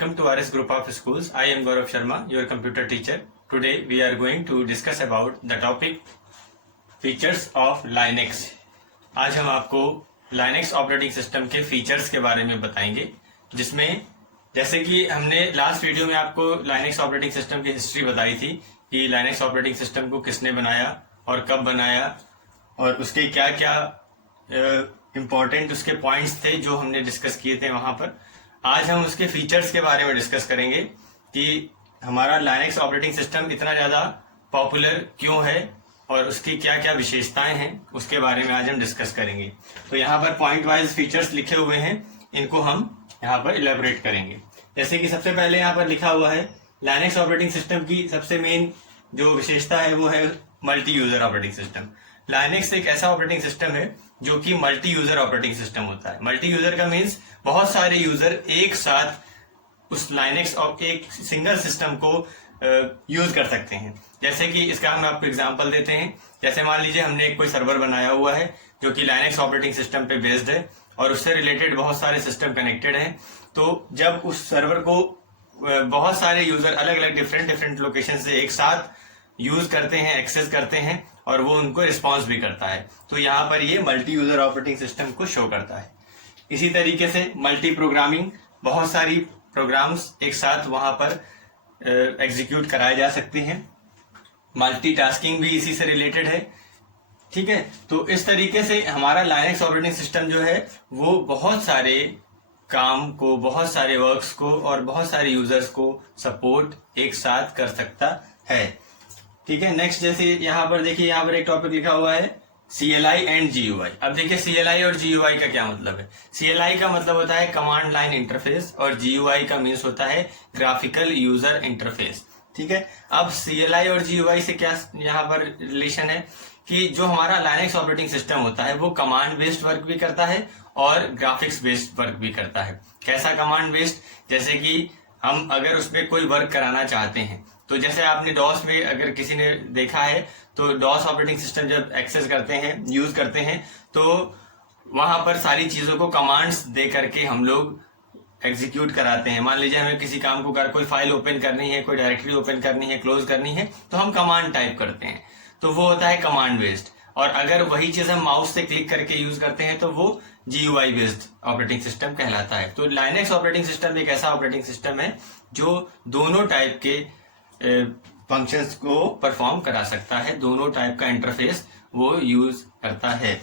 Welcome to RS Group of Schools. I am Gaurav Sharma, your computer teacher. Today we are going to discuss about the topic features of Linux. आज हम आपको Linux operating system के features के बारे में बताएंगे, जिसमें जैसे कि हमने लास्ट वीडियो में आपको Linux ऑपरेटिंग सिस्टम की हिस्ट्री बताई थी कि Linux ऑपरेटिंग सिस्टम को किसने बनाया और कब बनाया और उसके क्या क्या इम्पोर्टेंट उसके पॉइंट्स थे जो हमने डिस्कस किए थे वहां पर। आज हम उसके फीचर्स के बारे में डिस्कस करेंगे कि हमारा लाइनक्स ऑपरेटिंग सिस्टम इतना ज्यादा पॉपुलर क्यों है और उसकी क्या क्या विशेषताएं हैं, उसके बारे में आज हम डिस्कस करेंगे। तो यहाँ पर पॉइंट वाइज फीचर्स लिखे हुए हैं, इनको हम यहाँ पर इलेबोरेट करेंगे। जैसे कि सबसे पहले यहाँ पर लिखा हुआ है लाइनक्स ऑपरेटिंग सिस्टम की सबसे मेन जो विशेषता है वो है multi user operating system. Linux एक ऐसा ऑपरेटिंग सिस्टम है जो कि मल्टी यूजर ऑपरेटिंग सिस्टम होता है। मल्टी यूजर का मीन्स बहुत सारे यूजर एक साथ उस लाइनक्स और एक सिंगल सिस्टम को यूज कर सकते हैं। जैसे कि इसका हम आपको एग्जांपल देते हैं। जैसे मान लीजिए हमने एक कोई सर्वर बनाया हुआ है जो कि लाइनक्स ऑपरेटिंग सिस्टम पे बेस्ड है और उससे रिलेटेड बहुत सारे सिस्टम कनेक्टेड हैं। तो जब उस सर्वर को बहुत सारे यूजर अलग अलग डिफरेंट लोकेशन से एक साथ यूज करते हैं, एक्सेस करते हैं और वो उनको रिस्पॉन्स भी करता है, तो यहाँ पर ये मल्टी यूजर ऑपरेटिंग सिस्टम को शो करता है। इसी तरीके से मल्टी प्रोग्रामिंग, बहुत सारी प्रोग्राम्स एक साथ वहां पर एग्जीक्यूट कराए जा सकते हैं। मल्टीटास्किंग भी इसी से रिलेटेड है। ठीक है, तो इस तरीके से हमारा लाइनक्स ऑपरेटिंग सिस्टम जो है वो बहुत सारे काम को, बहुत सारे वर्क्स को और बहुत सारे यूजर्स को सपोर्ट एक साथ कर सकता है। ठीक है, नेक्स्ट जैसे यहाँ पर देखिए, यहाँ पर एक टॉपिक लिखा हुआ है CLI एंड GUI। अब देखिए CLI और GUI का क्या मतलब है। CLI का मतलब होता है कमांड लाइन इंटरफेस और GUI का मीन्स होता है ग्राफिकल यूजर इंटरफेस। ठीक है, अब CLI और GUI से क्या यहाँ पर रिलेशन है कि जो हमारा लाइनक्स ऑपरेटिंग सिस्टम होता है वो कमांड बेस्ड वर्क भी करता है और ग्राफिक्स बेस्ड वर्क भी करता है। कैसा कमांड बेस्ड, जैसे कि हम अगर उसमें कोई वर्क कराना चाहते हैं तो जैसे आपने डॉस में अगर किसी ने देखा है तो डॉस ऑपरेटिंग सिस्टम जब एक्सेस करते हैं, यूज करते हैं, तो वहां पर सारी चीजों को कमांड्स दे करके हम लोग एग्जीक्यूट कराते हैं। मान लीजिए हमें किसी काम को कोई फाइल ओपन करनी है, कोई डायरेक्टरी ओपन करनी है, क्लोज करनी है, तो हम कमांड टाइप करते हैं, तो वो होता है कमांड बेस्ड। और अगर वही चीज हम माउस से क्लिक करके यूज करते हैं तो वो GUI बेस्ड ऑपरेटिंग सिस्टम कहलाता है। तो लाइनक्स ऑपरेटिंग सिस्टम एक ऐसा ऑपरेटिंग सिस्टम है जो दोनों टाइप के फंक्शंस को परफॉर्म करा सकता है, दोनों टाइप का इंटरफेस वो यूज करता है।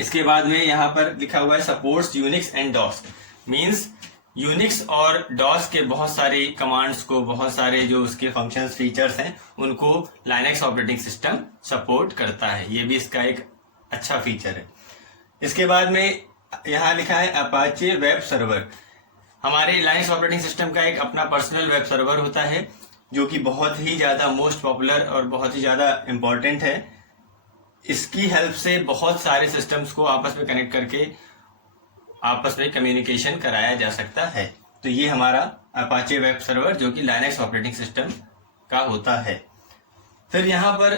इसके बाद में यहाँ पर लिखा हुआ है supports Unix and DOS. Means Unix और डॉस के बहुत सारे कमांड्स को, बहुत सारे जो उसके फंक्शंस फीचर्स हैं उनको लाइनक्स ऑपरेटिंग सिस्टम सपोर्ट करता है। ये भी इसका एक अच्छा फीचर है। इसके बाद में यहाँ लिखा है अपाचे वेब सर्वर। हमारे लाइनक्स ऑपरेटिंग सिस्टम का एक अपना पर्सनल वेब सर्वर होता है जो कि बहुत ही ज्यादा मोस्ट पॉपुलर और बहुत ही ज्यादा इंपॉर्टेंट है। इसकी हेल्प से बहुत सारे सिस्टम्स को आपस में कनेक्ट करके आपस में कम्युनिकेशन कराया जा सकता है। तो ये हमारा अपाचे वेब सर्वर जो कि लाइनक्स ऑपरेटिंग सिस्टम का होता है। फिर यहाँ पर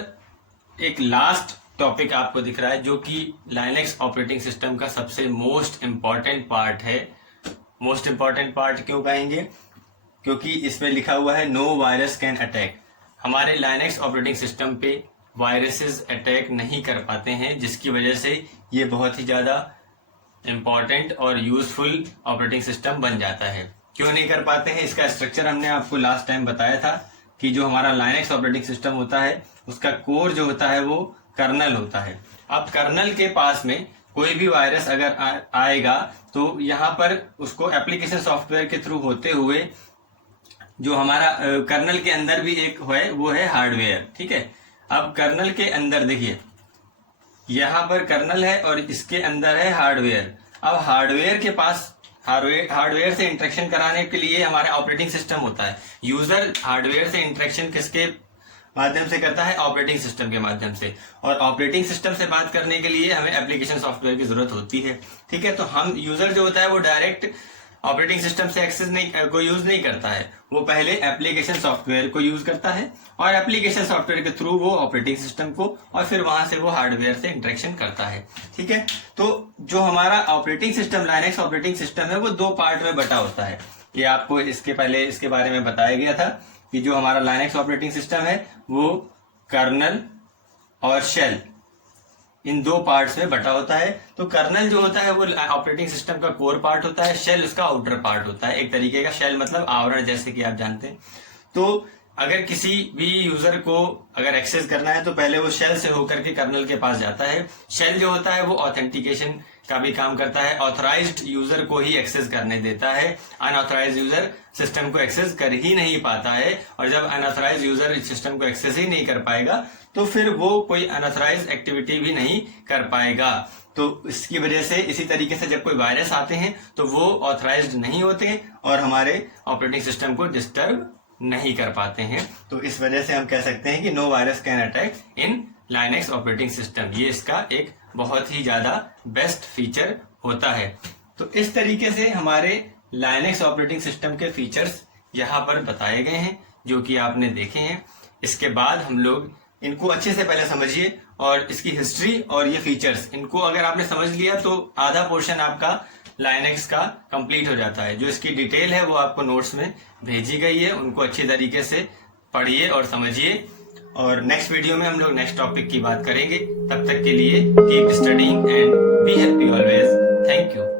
एक लास्ट टॉपिक आपको दिख रहा है जो कि लाइनक्स ऑपरेटिंग सिस्टम का सबसे मोस्ट इम्पॉर्टेंट पार्ट है। मोस्ट इम्पॉर्टेंट पार्ट क्यों कहेंगे? क्योंकि इसमें लिखा हुआ है नो वायरस कैन अटैक। हमारे लाइनक्स ऑपरेटिंग सिस्टम पे वायरसेस अटैक नहीं कर पाते हैं, जिसकी वजह से ये बहुत ही ज्यादा इम्पॉर्टेंट और यूजफुल ऑपरेटिंग सिस्टम बन जाता है। क्यों नहीं कर पाते हैं, इसका स्ट्रक्चर हमने आपको लास्ट टाइम बताया था कि जो हमारा लाइनक्स ऑपरेटिंग सिस्टम होता है उसका कोर जो होता है वो कर्नल होता है। अब कर्नल के पास में कोई भी वायरस अगर आएगा तो यहाँ पर उसको एप्लीकेशन सॉफ्टवेयर के थ्रू होते हुए जो हमारा कर्नल के अंदर भी एक है वो है हार्डवेयर। ठीक है, अब कर्नल के अंदर देखिए यहाँ पर कर्नल है और इसके अंदर है हार्डवेयर। अब हार्डवेयर के पास हार्डवेयर से इंटरेक्शन कराने के लिए हमारा ऑपरेटिंग सिस्टम होता है। यूजर हार्डवेयर से इंटरेक्शन किसके माध्यम से करता है? ऑपरेटिंग सिस्टम के माध्यम से। और ऑपरेटिंग सिस्टम से बात करने के लिए हमें एप्लीकेशन सॉफ्टवेयर की जरूरत होती है। ठीक है, तो हम यूजर जो होता है वो डायरेक्ट ऑपरेटिंग सिस्टम से एक्सेस नहीं को यूज नहीं करता है, वो पहले एप्लीकेशन सॉफ्टवेयर को यूज करता है और एप्लीकेशन सॉफ्टवेयर के थ्रू वो ऑपरेटिंग सिस्टम को और फिर वहां से वो हार्डवेयर से इंटरेक्शन करता है। ठीक है, तो जो हमारा operating system Linux operating system है वो दो पार्ट में बटा होता है। ये आपको इसके पहले इसके बारे में बताया गया था कि जो हमारा लाइनक्स ऑपरेटिंग सिस्टम है वो कर्नल और शेल इन दो पार्ट्स में बटा होता है। तो कर्नल जो होता है वो ऑपरेटिंग सिस्टम का कोर पार्ट होता है, शेल उसका आउटर पार्ट होता है। एक तरीके का शेल मतलब आवरण, जैसे कि आप जानते हैं। तो अगर किसी भी यूजर को अगर एक्सेस करना है तो पहले वो शेल से होकर के कर्नल के पास जाता है। शेल जो होता है वो ऑथेंटिकेशन का भी काम करता है, ऑथराइज्ड यूजर को ही एक्सेस करने देता है। अनऑथराइज्ड यूजर सिस्टम को एक्सेस कर ही नहीं पाता है, और जब अनऑथराइज्ड यूजर सिस्टम को एक्सेस ही नहीं कर पाएगा तो फिर वो कोई अनऑथराइज्ड एक्टिविटी भी नहीं कर पाएगा। तो इसकी वजह से इसी तरीके से जब कोई वायरस आते हैं तो वो ऑथराइज्ड नहीं होते और हमारे ऑपरेटिंग सिस्टम को डिस्टर्ब नहीं कर पाते हैं। तो इस वजह से हम कह सकते हैं कि no virus can attack in Linux operating system. ये इसका एक बहुत ही ज्यादा बेस्ट फीचर होता है। तो इस तरीके से हमारे लाइनक्स ऑपरेटिंग सिस्टम के फीचर्स यहाँ पर बताए गए हैं जो कि आपने देखे हैं। इसके बाद हम लोग इनको अच्छे से पहले समझिए और इसकी हिस्ट्री और ये फीचर्स, इनको अगर आपने समझ लिया तो आधा पोर्शन आपका लाइनक्स का कंप्लीट हो जाता है। जो इसकी डिटेल है वो आपको नोट्स में भेजी गई है, उनको अच्छी तरीके से पढ़िए और समझिए। और नेक्स्ट वीडियो में हम लोग नेक्स्ट टॉपिक की बात करेंगे। तब तक के लिए keep studying and be happy always. Thank you.